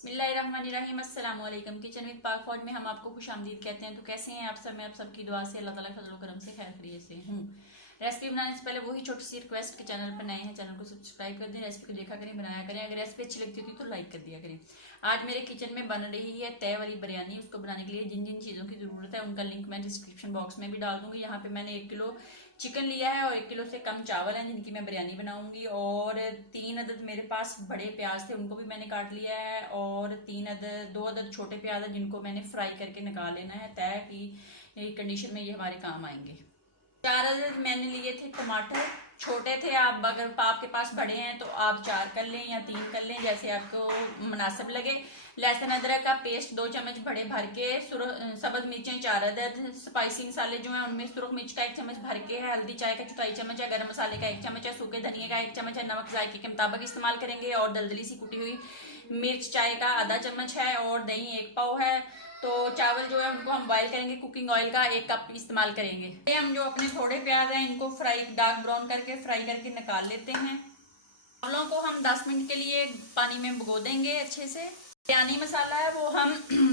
बिस्मिल्लाहिर्रहमानिर्रहीम। अस्सलाम वालेकुम। किचन विद पाक फॉड में हम आपको खुशामदीद कहते हैं। तो कैसे हैं आप सब? मैं आप सबकी दुआ से अल्लाह ताला फजल करम से खैर खैरियत से हूँ। रेसिपी बनाने से पहले वही छोटी सी रिक्वेस्ट के चैनल पर नए हैं, चैनल को सब्सक्राइब कर दें, रेसिपी को देखा करें, बनाया करें। अगर रेसिपी अच्छी लगती होती तो लाइक कर दिया करें। आज मेरे किचन में बन रही है तय वाली बिरयानी। उसको बनाने के लिए जिन जिन चीज़ों की ज़रूरत है उनका लिंक मैं डिस्क्रिप्शन बॉक्स में भी डाल दूंगी। यहाँ पे मैंने 1 किलो चिकन लिया है और 1 किलो से कम चावल हैं जिनकी मैं बिरयानी बनाऊंगी। और 3 अदद मेरे पास बड़े प्याज थे, उनको भी मैंने काट लिया है। और 2 अदद छोटे प्याज है जिनको मैंने फ्राई करके निकाल लेना है तय की कंडीशन में ये हमारे काम आएंगे। 4 अदद मैंने लिए थे टमाटर, छोटे थे। आप अगर आपके पास बड़े हैं तो आप 4 कर लें या 3 कर लें, जैसे आपको मुनासिब लगे। लहसुन अदरक का पेस्ट 2 चम्मच बड़े भर के, सब्ज मिर्चें 4 अदद, स्पाइसी मसाले जो हैं उनमें सुरख मिर्च का 1 चम्मच भर के है, हल्दी चाय का 1/4 चम्मच है, गरम मसाले का 1 चम्मच है, सूखे धनिया का 1 चम्मच है, नमक जायके के मुताबिक इस्तेमाल करेंगे। और दलदली सी कुटी हुई मिर्च चाय का आधा चम्मच है और दही 1 पाव है। तो चावल जो है उनको हम बॉईल करेंगे, कुकिंग ऑयल का 1 कप इस्तेमाल करेंगे। हम जो अपने थोड़े प्याज हैं इनको डार्क ब्राउन करके फ्राई करके निकाल लेते हैं। चावलों को हम 10 मिनट के लिए पानी में भिगो देंगे अच्छे से। बिरयानी मसाला है वो हम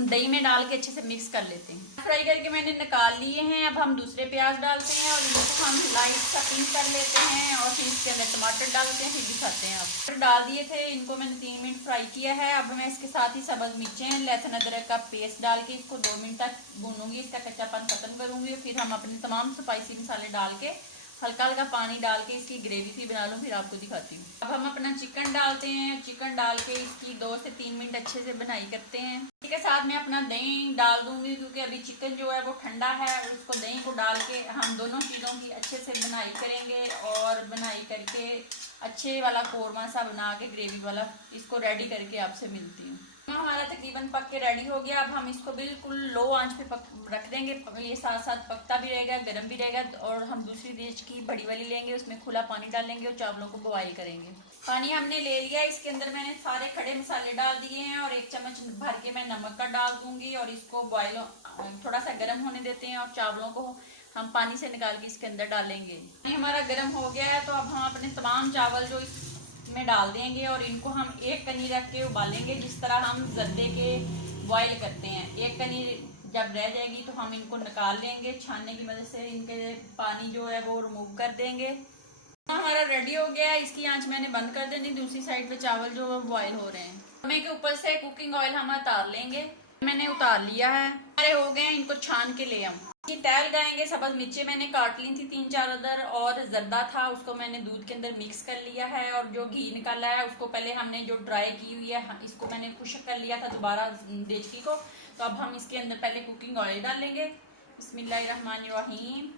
दही में डाल के अच्छे से मिक्स कर लेते हैं। फ्राई करके मैंने निकाल लिए हैं। अब हम दूसरे प्याज डालते हैं और इनको हम लाइट सा पिंक कर लेते हैं और फिर इसके अंदर टमाटर डालते हैं, फिर दिखाते हैं। आप डाल दिए थे, इनको मैंने 3 मिनट फ्राई किया है। अब मैं इसके साथ ही सब्ज मिर्चें, लहसुन अदरक का पेस्ट डाल के इसको 2 मिनट तक भूनूंगी, इसका कच्चापन खत्म करूंगी। फिर हम अपने तमाम स्पाइसी मसाले डाल के हल्का हल्का पानी डाल के इसकी ग्रेवी सी बना लूँ, फिर आपको दिखाती हूँ। अब हम अपना चिकन डालते हैं। चिकन डाल के इसकी 2 से 3 मिनट अच्छे से बनाई करते हैं। इसी के साथ मैं अपना दही डाल दूंगी क्योंकि अभी चिकन जो है वो ठंडा है। उसको दही को डाल के हम दोनों चीज़ों की अच्छे से बनाई करेंगे और बनाई करके अच्छे वाला कोरमा सा बना के ग्रेवी वाला इसको रेडी करके आपसे मिलती हूँ। हमारा तकरीबन पक के रेडी हो गया। अब हम इसको बिल्कुल लो आंच पे रख देंगे। ये साथ साथ पकता भी रहेगा, गर्म भी रहेगा। और हम दूसरी डिश की बड़ी वाली लेंगे, उसमें खुला पानी डालेंगे और चावलों को बॉईल करेंगे। पानी हमने ले लिया, इसके अंदर मैंने सारे खड़े मसाले डाल दिए हैं और 1 चम्मच भर के मैं नमक का डाल दूंगी और इसको बॉयल थोड़ा सा गर्म होने देते हैं। और चावलों को हम पानी से निकाल के इसके अंदर डालेंगे। पानी हमारा गर्म हो गया है तो अब हम अपने तमाम चावल जो में डाल देंगे और इनको हम 1 कनी रख के उबालेंगे, जिस तरह हम जर्दे के बॉयल करते हैं। 1 कनी जब रह जाएगी तो हम इनको निकाल लेंगे, छानने की मदद से इनके पानी जो है वो रिमूव कर देंगे। हमारा रेडी हो गया है। इसकी आंच मैंने बंद कर देनी। दूसरी साइड पे चावल जो है बॉयल हो रहे हैं। हमें के ऊपर से कुकिंग ऑयल हम उतार लेंगे। मैंने उतार लिया है, हमारे हो गए हैं। इनको छान के ले हम तैयार लगाएंगे। सब्ज मिर्चें मैंने काट ली थी 3-4 अदर और जर्दा था उसको मैंने दूध के अंदर मिक्स कर लिया है। और जो घी निकाला है उसको पहले हमने जो ड्राई की हुई है इसको मैंने खुश्क कर लिया था दोबारा देचकी को। तो अब हम इसके अंदर पहले कुकिंग ऑयल डालेंगे। बिस्मिल्लाहिर्रहमानिर्रहीम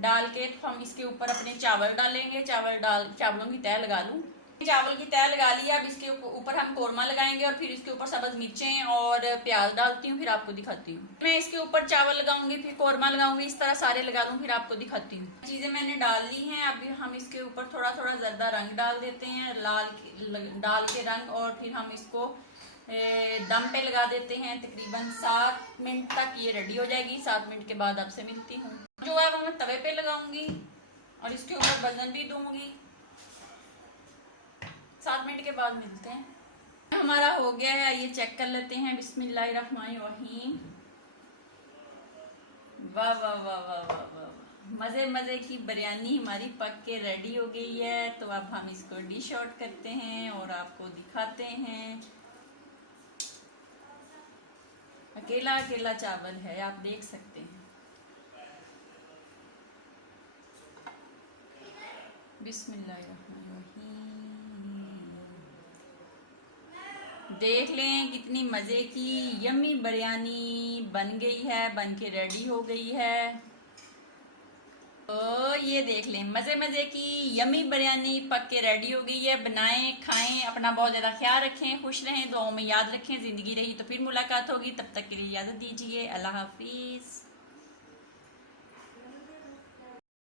डाल के हम इसके ऊपर अपने चावल डालेंगे। चावलों की तह लगा लूँ। चावल की तह लगा लिया। अब इसके ऊपर हम कोरमा लगाएंगे और फिर इसके ऊपर सब्ज मिर्चें और प्याज डालती हूँ, फिर आपको दिखाती हूँ। मैं इसके ऊपर चावल लगाऊंगी, फिर कोरमा लगाऊंगी, इस तरह सारे लगा लूँ, फिर आपको दिखाती हूँ। चीजें मैंने डाल ली हैं। अभी हम इसके ऊपर थोड़ा थोड़ा जर्दा रंग डाल देते हैं, लाल डाल के रंग। और फिर हम इसको दम पे लगा देते हैं। तकरीबन 7 मिनट तक ये रेडी हो जाएगी। 7 मिनट के बाद आपसे मिलती हूँ। जो है वो मैं तवे पे लगाऊंगी और इसके ऊपर वजन भी दूंगी। 7 मिनट के बाद मिलते हैं। हमारा हो गया है, ये चेक कर लेते हैं। बिस्मिल्लाहिर्रहमानिर्रहीम। वाह वाह वाह वाह वाह वाह, मज़े मज़े की बिरयानी हमारी पक के रेडी हो गई है। तो अब हम इसको डिश आउट करते हैं और आपको दिखाते हैं। अकेला अकेला चावल है, आप देख सकते हैं। बिस्मिल्लाहिर्रहमानिर्रहीम। देख लें कितनी मज़े की यम्मी बिरयानी बन गई है, बन के रेडी हो गई है। तो ये देख लें मज़े मज़े की यम्मी बिरयानी पक के रेडी हो गई है। बनाएं, खाएं, अपना बहुत ज़्यादा ख्याल रखें, खुश रहें, दुआओं में याद रखें। ज़िंदगी रही तो फिर मुलाकात होगी। तब तक के लिए इजाज़त दीजिए। अल्लाह हाफिज़।